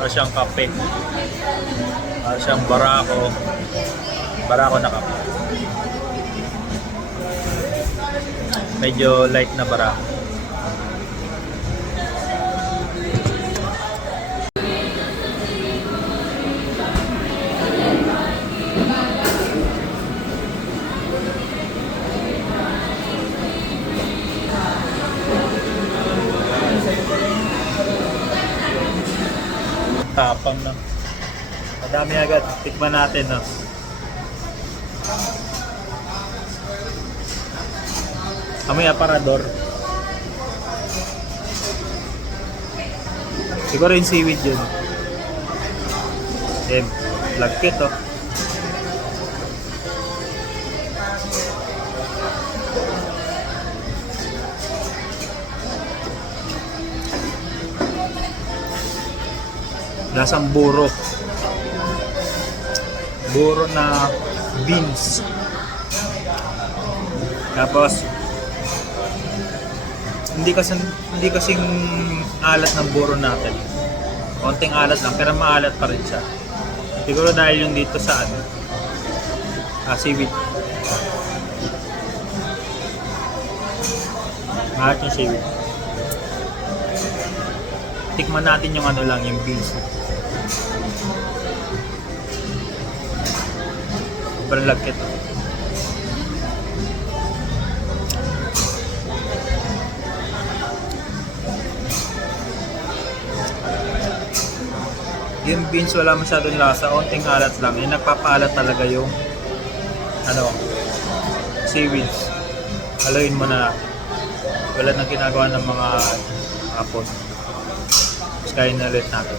Para siyang kape. Para siyang barako. Barako na kape. Medyo light na barako. Tapang na. Madami agad. Tikman natin, no? Amoy aparador. Siguro yung seaweed yun. Lagkit, oh. Lasang buro. Buro na beans. Tapos hindi kasing alat ng buro natin. Konting alat lang pero maalat pa rin siya. Siguro dahil yung dito sa seaweed. Maalat yung seaweed. Tikman natin yung yung beans. Sobrang lagkit. Yung beans wala masyadong lasa, onting alat lang. Yung nagpapaalat talaga yung seaweeds. Haluin mo na. Wala nang ginagawa ng mga hapon. Tapos kain na ulit natin.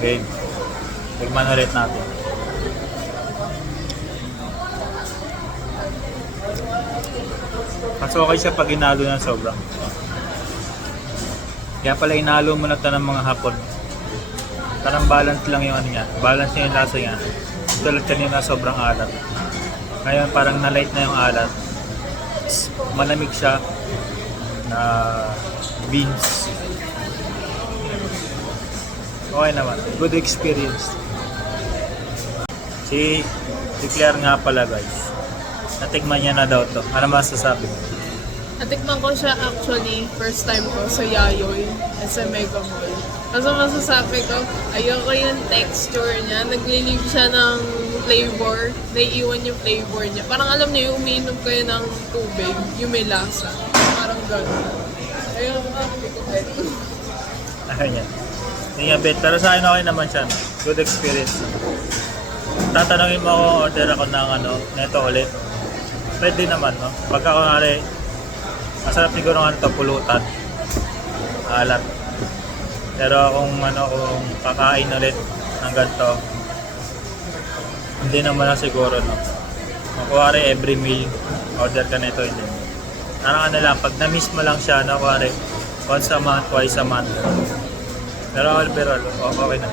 Okay. Tignan ulit natin. Mas okay siya pag inalo ng sobra. Kaya pala inalo mo na ito ng mga hapon. Parang balance lang yung niya. Balance niya yung lasa niya. Tulad kanina sobrang alat. Ngayon parang na-light na yung alat. Malamig siya na beans. Okay naman. Good experience. Si Claire nga pala guys. Natikman niya na daw to. Ano masasabi? Natikman ko siya actually first time ko sa Yayoy at sa Mega Mall. Kasi masasabi ko, ayoko yung texture niya. Nagli-leave siya ng flavor. Naiiwan yung flavor niya. Parang alam niyo, umiinom kayo ng tubig. Yung may lasa. Parang gano'n. Ayoko nga, hindi ko pwede. Ayan. Hindi nga bet. Pero sa akin okay naman siya. Good experience. Tatanungin mo ako, order ako ng neto ulit. Pwede naman, no? Pagka kunwari, masarap siguro nga ito, pulutan. Alat. Pero kung kung kakain ulit ng ganito, hindi naman na siguro, no? Kung kunwari every meal, order ka nito, hindi. Parang lang, pag na-miss mo lang siya, no? Kunwari, once a month, twice a month. Pero overall, okay na.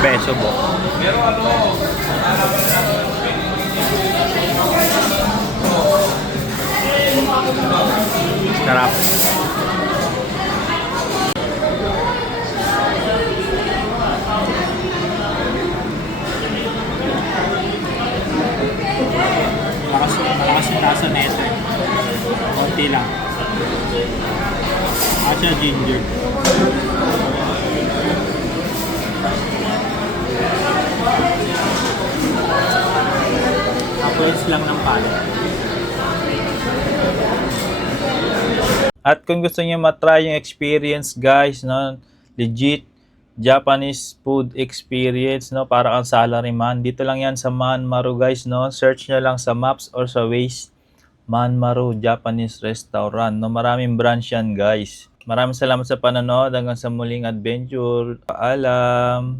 Beso mo. Sarap. Malakas yung lasa nito eh. Konti lang. At siya ginger. size lang ng pallet. At kung gusto niyo matry yung experience guys, no, legit Japanese food experience, no, para kang salaryman. Dito lang yan sa Manmaru guys, no. Search nyo lang sa maps or sa Waze, Manmaru Japanese Restaurant, no. Maraming branch yan guys. Maraming salamat sa panonood. Hanggang sa muling adventure. Paalam!